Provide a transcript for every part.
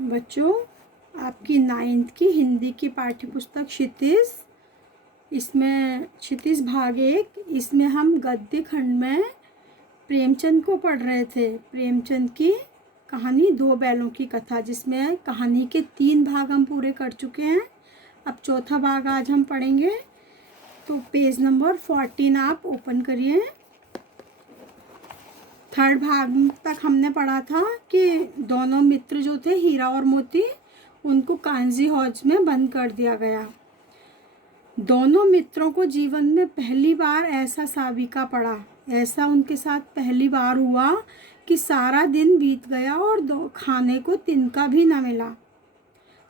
बच्चों, आपकी 9th की हिंदी की पाठ्य पुस्तक क्षितिज, इसमें क्षितिज भाग 1, इसमें हम गद्य खंड में प्रेमचंद को पढ़ रहे थे। प्रेमचंद की कहानी दो बैलों की कथा, जिसमें कहानी के 3 भाग हम पूरे कर चुके हैं। अब चौथा भाग आज हम पढ़ेंगे। तो पेज नंबर 14 आप ओपन करिए। 3rd भाग तक हमने पढ़ा था कि दोनों मित्र जो थे, हीरा और मोती, उनको कांजी हौज में बंद कर दिया गया। दोनों मित्रों को जीवन में पहली बार ऐसा साबिका पड़ा, ऐसा उनके साथ पहली बार हुआ कि सारा दिन बीत गया और खाने को तिनका भी न मिला।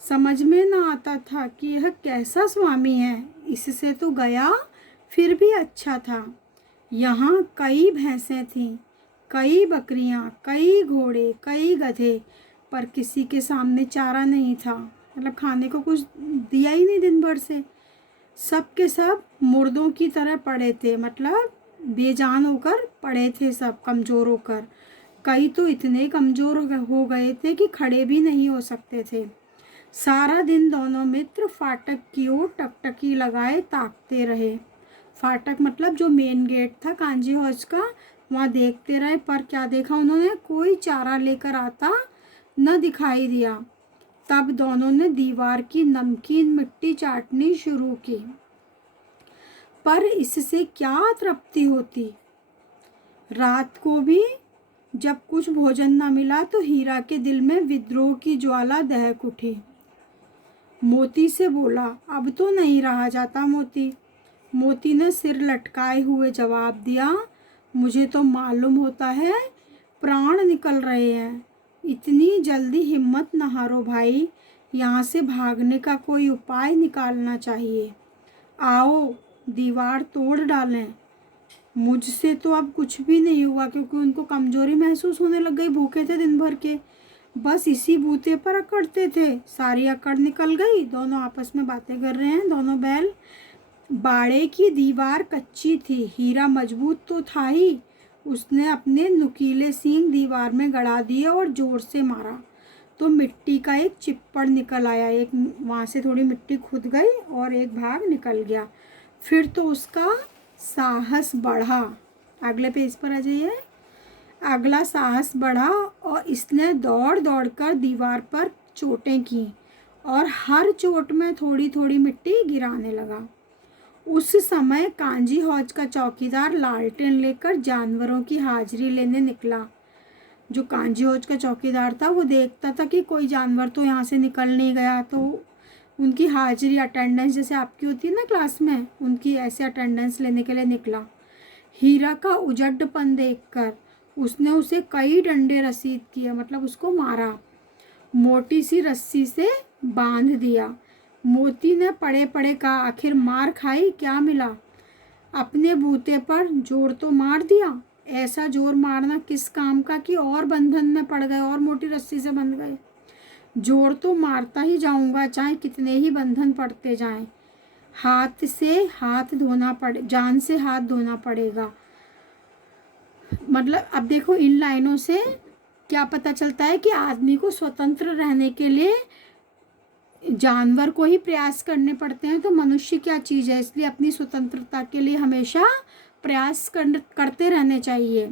समझ में न आता था कि यह कैसा स्वामी है। इससे तो गया फिर भी अच्छा था। यहाँ कई भैंसें थीं, कई बकरियाँ, कई घोड़े, कई गधे, पर किसी के सामने चारा नहीं था। मतलब खाने को कुछ दिया ही नहीं दिन भर से। सब के सब मुर्दों की तरह पड़े थे, मतलब बेजान होकर पड़े थे, सब कमज़ोर होकर। कई तो इतने कमज़ोर हो गए थे कि खड़े भी नहीं हो सकते थे। सारा दिन दोनों मित्र फाटक की ओर टकटकी लगाए ताकते रहे। फाटक मतलब जो मेन गेट था कांजी हौज का, वहाँ देखते रहे, पर क्या देखा उन्होंने? कोई चारा लेकर आता न दिखाई दिया। तब दोनों ने दीवार की नमकीन मिट्टी चाटनी शुरू की, पर इससे क्या तृप्ति होती। रात को भी जब कुछ भोजन न मिला तो हीरा के दिल में विद्रोह की ज्वाला दहक उठी। मोती से बोला, अब तो नहीं रहा जाता मोती। मोती ने सिर लटकाए हुए जवाब दिया, मुझे तो मालूम होता है प्राण निकल रहे हैं। इतनी जल्दी हिम्मत न हारो भाई, यहाँ से भागने का कोई उपाय निकालना चाहिए। आओ दीवार तोड़ डालें। मुझसे तो अब कुछ भी नहीं हुआ, क्योंकि उनको कमजोरी महसूस होने लग गई। भूखे थे दिन भर के, बस इसी बूते पर अकड़ते थे। सारी अकड़ निकल गई। दोनों आपस में बातें कर रहे हैं, दोनों बैल। बाड़े की दीवार कच्ची थी। हीरा मजबूत तो था ही। उसने अपने नुकीले सींग दीवार में गड़ा दिए और जोर से मारा तो मिट्टी का एक चिप्पड़ निकल आया। एक वहाँ से थोड़ी मिट्टी खुद गई और एक भाग निकल गया। फिर तो उसका साहस बढ़ा। अगले पेज पर आ जाइए। अगला साहस बढ़ा और इसने दौड़ दौड़ कर दीवार पर चोटें की और हर चोट में थोड़ी थोड़ी मिट्टी गिराने लगा। उस समय कांजी हौज का चौकीदार लालटेन लेकर जानवरों की हाजिरी लेने निकला। जो कांजी हौज का चौकीदार था, वो देखता था कि कोई जानवर तो यहाँ से निकल नहीं गया, तो उनकी हाजिरी, अटेंडेंस जैसे आपकी होती है ना क्लास में, उनकी ऐसे अटेंडेंस लेने के लिए निकला। हीरा का उजड्डपन देखकर उसने उसे कई डंडे रसीद किए, मतलब उसको मारा। मोटी सी रस्सी से बांध दिया। मोती ने पड़े पड़े कहा, आखिर मार खाई, क्या मिला? अपने बूते पर जोर तो मार दिया। ऐसा जोर मारना किस काम का कि और बंधन में पड़ गए और मोटी रस्सी से बंध गए। जोर तो मारता ही जाऊंगा, चाहे कितने ही बंधन पड़ते जाएं। हाथ से हाथ धोना पड़े, जान से हाथ धोना पड़ेगा। मतलब अब देखो, इन लाइनों से क्या पता चलता है कि आदमी को स्वतंत्र रहने के लिए जानवर को ही प्रयास करने पड़ते हैं, तो मनुष्य क्या चीज़ है। इसलिए अपनी स्वतंत्रता के लिए हमेशा प्रयास करते रहने चाहिए।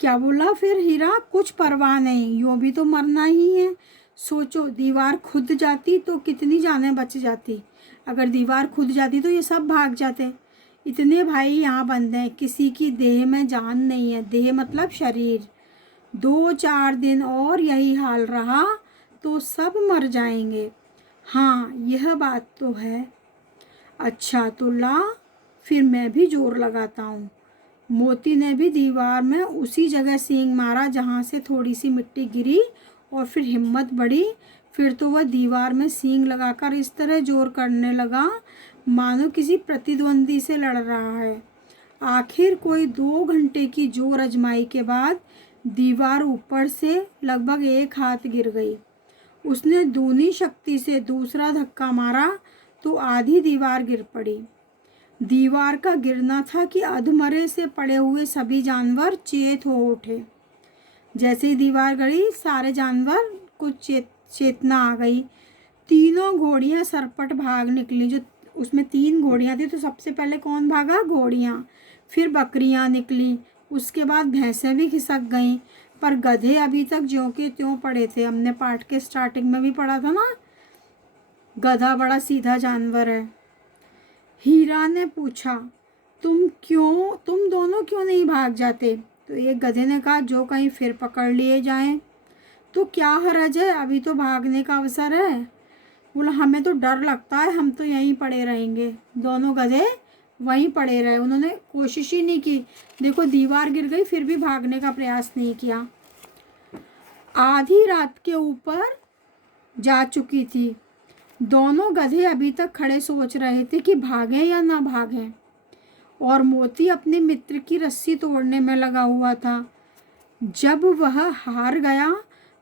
क्या बोला फिर हीरा? कुछ परवाह नहीं, यूँ भी तो मरना ही है। सोचो, दीवार खुद जाती तो कितनी जानें बच जाती। अगर दीवार खुद जाती तो ये सब भाग जाते। इतने भाई यहाँ बंद हैं, किसी की देह में जान नहीं है। देह मतलब शरीर। 2-4 दिन और यही हाल रहा तो सब मर जाएंगे। हाँ, यह बात तो है। अच्छा तो ला, फिर मैं भी जोर लगाता हूँ। मोती ने भी दीवार में उसी जगह सींग मारा जहाँ से थोड़ी सी मिट्टी गिरी, और फिर हिम्मत बढ़ी। फिर तो वह दीवार में सींग लगाकर इस तरह जोर करने लगा मानो किसी प्रतिद्वंदी से लड़ रहा है। आखिर कोई 2 घंटे की जोर आजमाई के बाद दीवार ऊपर से लगभग 1 हाथ गिर गई। उसने दूनी शक्ति से दूसरा धक्का मारा तो आधी दीवार गिर पड़ी। दीवार का गिरना था कि अधमरे से पड़े हुए सभी जानवर चेत हो उठे। जैसे ही दीवार गिरी, सारे जानवर को चेतना आ गई। तीनों घोड़ियां सरपट भाग निकली। जो उसमें 3 घोड़ियां थी तो सबसे पहले कौन भागा? घोड़ियां। फिर बकरियां निकली, उसके बाद भैंसें भी खिसक गईं, पर गधे अभी तक ज्यों के त्यों पड़े थे। हमने पाठ के स्टार्टिंग में भी पढ़ा था ना, गधा बड़ा सीधा जानवर है। हीरा ने पूछा, तुम दोनों क्यों नहीं भाग जाते? तो एक गधे ने कहा, जो कहीं फिर पकड़ लिए जाएं तो क्या हर्ज है, अभी तो भागने का अवसर है। बोला, हमें तो डर लगता है, हम तो यहीं पड़े रहेंगे। दोनों गधे वहीं पड़े रहे, उन्होंने कोशिश ही नहीं की। देखो दीवार गिर गई फिर भी भागने का प्रयास नहीं किया। आधी रात के ऊपर जा चुकी थी। दोनों गधे अभी तक खड़े सोच रहे थे कि भागें या ना भागें, और मोती अपने मित्र की रस्सी तोड़ने में लगा हुआ था। जब वह हार गया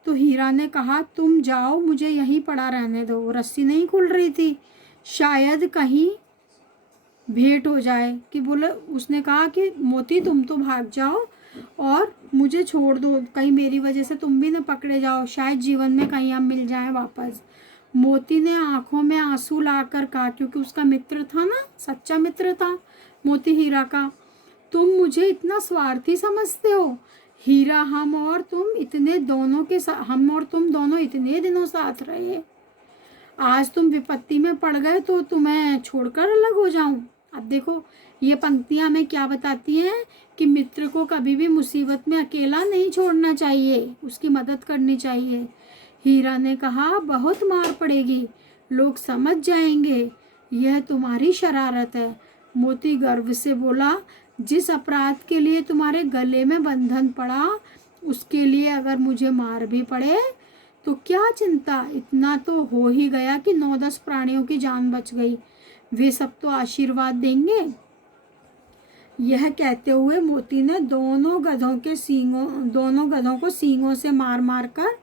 तो हीरा ने कहा, तुम जाओ, मुझे यहीं पड़ा रहने दो। रस्सी नहीं खुल रही थी, शायद कहीं भेंट हो जाए। कि बोले, उसने कहा कि मोती तुम तो भाग जाओ और मुझे छोड़ दो, कहीं मेरी वजह से तुम भी न पकड़े जाओ, शायद जीवन में कहीं हम मिल जाएं वापस। मोती ने आंखों में आंसू लाकर कहा, क्योंकि उसका मित्र था ना, सच्चा मित्र था मोती हीरा का, तुम मुझे इतना स्वार्थी समझते हो? हीरा, हम और तुम दोनों इतने दिनों साथ रहे, आज तुम विपत्ति में पड़ गए तो तुम्हें छोड़कर अलग हो जाऊं? अब देखो ये पंक्तियां हमें क्या बताती हैं कि मित्र को कभी भी मुसीबत में अकेला नहीं छोड़ना चाहिए, उसकी मदद करनी चाहिए। हीरा ने कहा, बहुत मार पड़ेगी, लोग समझ जाएंगे यह तुम्हारी शरारत है। मोती गर्व से बोला, जिस अपराध के लिए तुम्हारे गले में बंधन पड़ा, उसके लिए अगर मुझे मार भी पड़े तो क्या चिंता, इतना तो हो ही गया कि 9-10 प्राणियों की जान बच गई, वे सब तो आशीर्वाद देंगे। यह कहते हुए मोती ने दोनों गधों को सींगों से मार मार कर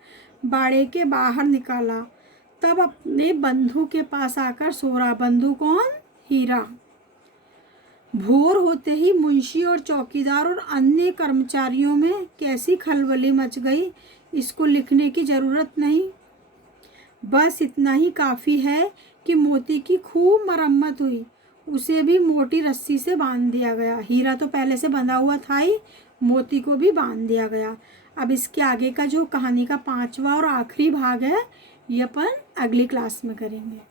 बाड़े के बाहर निकाला। तब अपने बंधु के पास आकर सो रहा। बंधु कौन? हीरा। भोर होते ही मुंशी और चौकीदार और अन्य कर्मचारियों में कैसी खलबली मच गई, इसको लिखने की जरूरत नहीं। बस इतना ही काफ़ी है कि मोती की खूब मरम्मत हुई, उसे भी मोटी रस्सी से बांध दिया गया। हीरा तो पहले से बंधा हुआ था ही, मोती को भी बांध दिया गया। अब इसके आगे का जो कहानी का 5वां और आखिरी भाग है, ये अपन अगली क्लास में करेंगे।